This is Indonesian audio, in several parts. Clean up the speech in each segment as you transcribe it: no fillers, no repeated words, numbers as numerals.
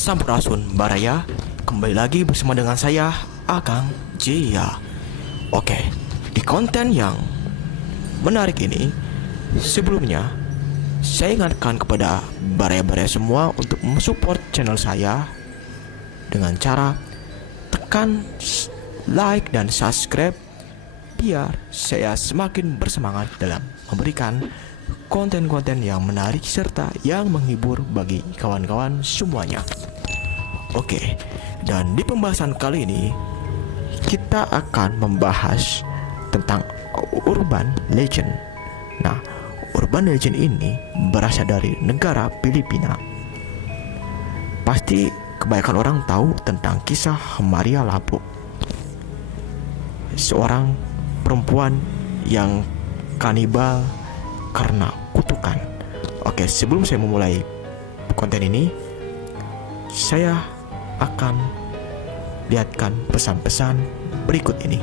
Sampurasun Baraya, kembali lagi bersama dengan saya, Akang Jia. Oke, di konten yang menarik ini, sebelumnya saya ingatkan kepada Baraya-Baraya semua untuk mensupport channel saya dengan cara tekan like dan subscribe biar saya semakin bersemangat dalam memberikan konten-konten yang menarik serta yang menghibur bagi kawan-kawan semuanya. Oke, dan di pembahasan kali ini kita akan membahas tentang urban legend. Nah, urban legend ini berasal dari negara Filipina. Pasti kebanyakan orang tahu tentang kisah Maria Labo, seorang perempuan yang kanibal karena kutukan. Oke, sebelum saya memulai konten ini, saya akan lihatkan pesan-pesan berikut ini.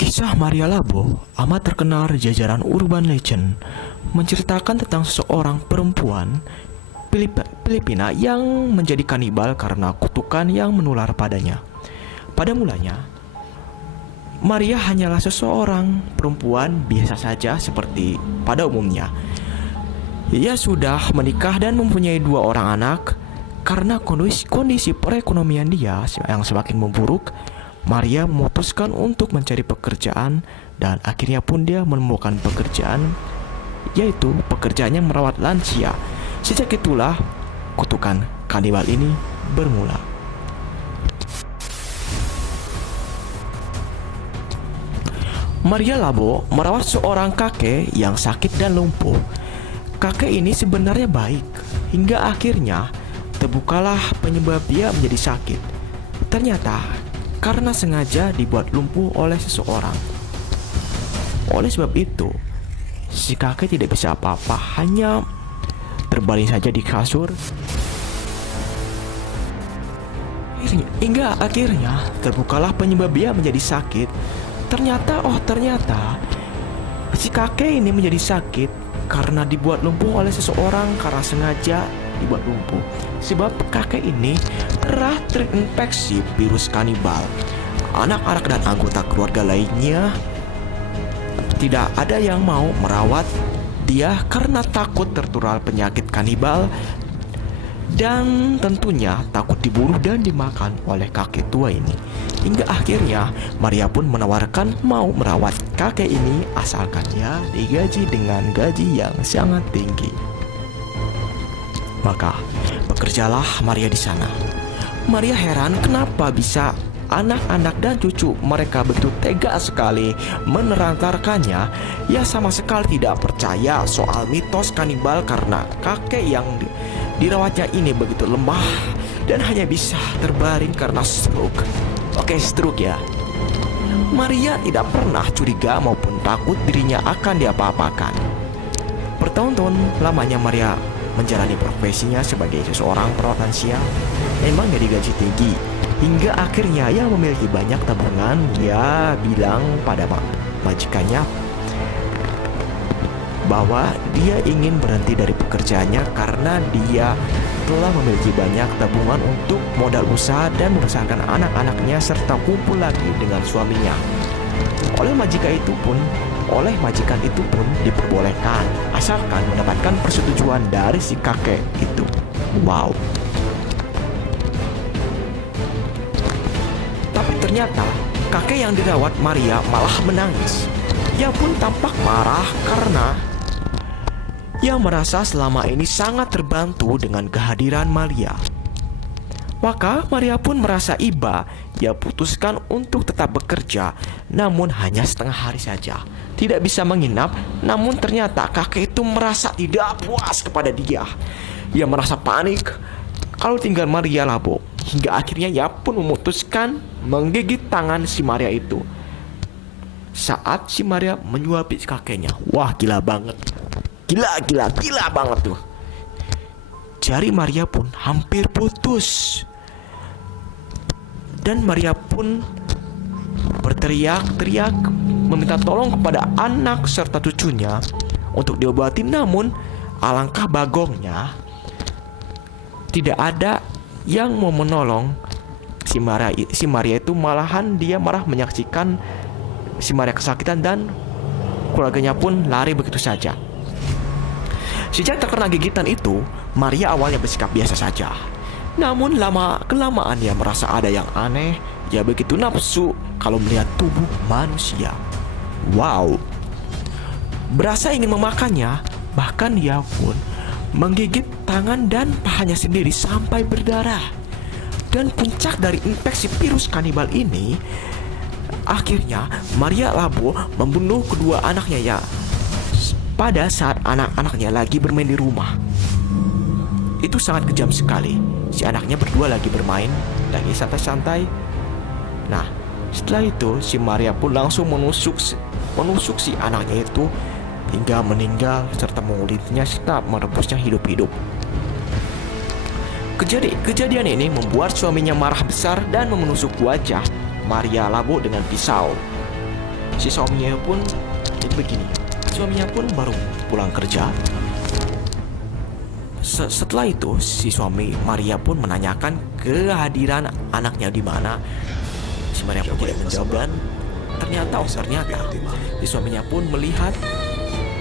Kisah Maria Labo amat terkenal di jajaran urban legend, menceritakan tentang seorang perempuan Filipina yang menjadi kanibal karena kutukan yang menular padanya. Pada mulanya, Maria hanyalah seseorang perempuan biasa saja seperti pada umumnya. Ia sudah menikah dan mempunyai 2 orang anak. Karena kondisi perekonomian dia yang semakin memburuk, Maria memutuskan untuk mencari pekerjaan dan akhirnya pun dia menemukan pekerjaan, yaitu pekerjaannya merawat lansia. Sejak itulah kutukan kanibal ini bermula. Maria Labo merawat seorang kakek yang sakit dan lumpuh. Kakek ini sebenarnya baik, hingga akhirnya terbukalah penyebab dia menjadi sakit. Ternyata karena sengaja dibuat lumpuh oleh seseorang. Oleh sebab itu, si kakek tidak bisa apa-apa, hanya terbaring saja di kasur. Hingga akhirnya terbukalah penyebab dia menjadi sakit. Ternyata si kakek ini menjadi sakit karena dibuat lumpuh oleh seseorang, karena sengaja dibuat lumpuh. Sebab kakek ini telah terinfeksi virus kanibal. Anak-anak dan anggota keluarga lainnya tidak ada yang mau merawat dia karena takut tertular penyakit kanibal dan tentunya takut dibunuh dan dimakan oleh kakek tua ini. Hingga akhirnya Maria pun menawarkan mau merawat kakek ini asalkan dia digaji dengan gaji yang sangat tinggi. Maka bekerjalah Maria di sana. Maria heran kenapa bisa anak-anak dan cucu mereka begitu tega sekali menelantarkannya. Ia sama sekali tidak percaya soal mitos kanibal karena kakek yang dirawatnya ini begitu lemah dan hanya bisa terbaring karena stroke. Oke, stroke ya. Maria tidak pernah curiga maupun takut dirinya akan diapa-apakan. Bertahun-tahun lamanya Maria menjalani profesinya sebagai seseorang perawat lansia. Memang dia digaji tinggi. Hingga akhirnya ia memiliki banyak tabungan. Dia bilang pada majikannya bahwa dia ingin berhenti dari pekerjaannya karena dia telah memiliki banyak tabungan untuk modal usaha dan membesarkan anak-anaknya serta kumpul lagi dengan suaminya. Oleh majikan itu pun diperbolehkan asalkan mendapatkan persetujuan dari si kakek itu. Wow. Tapi ternyata kakek yang dirawat Maria malah menangis. Ia pun tampak marah karena ia merasa selama ini sangat terbantu dengan kehadiran Maria. Maka Maria pun merasa iba. Ia putuskan untuk tetap bekerja, namun hanya setengah hari saja. Tidak bisa menginap, namun ternyata kakek itu merasa tidak puas kepada dia. Ia merasa panik kalau tinggal Maria Labo. Hingga akhirnya ia pun memutuskan menggigit tangan si Maria itu saat si Maria menyuapi kakeknya. Wah, gila banget. Gila banget tuh. jari Maria pun hampir putus. Dan Maria pun berteriak-teriak meminta tolong kepada anak serta cucunya untuk diobati. Namun alangkah bagongnya, tidak ada yang mau menolong si Maria itu. Malahan dia marah menyaksikan si Maria kesakitan dan keluarganya pun lari begitu saja. Sejak terkena gigitan itu, Maria awalnya bersikap biasa saja. Namun lama-kelamaan ia merasa ada yang aneh. Ia begitu nafsu kalau melihat tubuh manusia. Wow, berasa ingin memakannya. Bahkan dia pun menggigit tangan dan pahanya sendiri sampai berdarah. Dan puncak dari infeksi virus kanibal ini, akhirnya Maria Labo membunuh kedua anaknya ya, pada saat anak-anaknya lagi bermain di rumah. Itu sangat kejam sekali. Si anaknya berdua lagi bermain, lagi santai-santai. Nah, setelah itu si Maria pun langsung menusuk si anaknya itu hingga meninggal serta mengulitnya serta merebusnya hidup-hidup. Kejadian ini membuat suaminya marah besar dan menusuk wajah Maria Labo dengan pisau. Si suaminya pun jadi begini. Suaminya pun baru pulang kerja. Setelah itu si suami Maria pun menanyakan kehadiran anaknya di mana. Si Maria pun tidak menjawab dan ternyata si suaminya pun melihat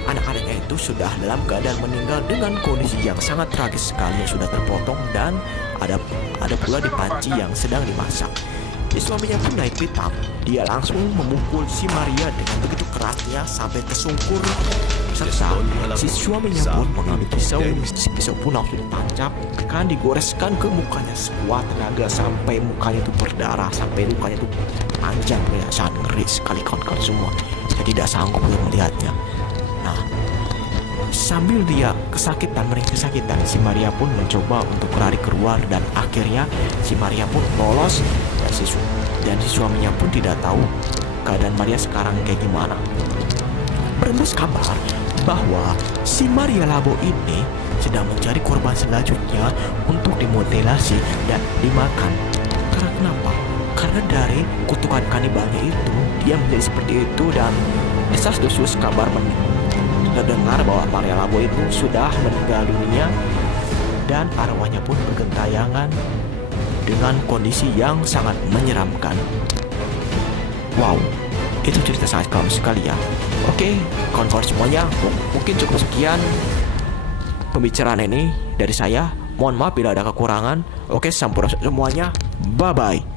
anak-anaknya itu sudah dalam keadaan meninggal dengan kondisi yang sangat tragis sekali, yang sudah terpotong dan ada pula di panci yang sedang dimasak. Si suaminya pun naik pitam. Dia langsung memukul si Maria dengan begitu kerasnya sampai tersungkur. Serta si suaminya pun mengambil pisau. Si pisau pun langsung ditancap dan digoreskan ke mukanya sekuat tenaga sampai mukanya itu berdarah, sampai lukanya itu panjang. Ya, sangat ngeri sekali kawan-kawan semua. Saya tidak sanggup untuk melihatnya. Nah, sambil dia kesakitan, si Maria pun mencoba untuk lari keluar dan akhirnya si Maria pun lolos dan si suaminya pun tidak tahu keadaan Maria sekarang kayak gimana. Berembus kabar bahwa si Maria Labo ini sedang mencari korban selanjutnya untuk dimutilasi dan dimakan. Karena kenapa? Karena dari kutukan kanibalnya itu dia menjadi seperti itu, dan desas-desus kabar terdengar bahwa Maria Labo itu sudah meninggal dunia dan arwahnya pun bergentayangan dengan kondisi yang sangat menyeramkan. Wow, itu cerita sangat kelam sekali ya. Oke, kawan-kawan semuanya, mungkin cukup sekian pembicaraan ini dari saya. Mohon maaf bila ada kekurangan. Oke, sampurasun semuanya. Bye-bye.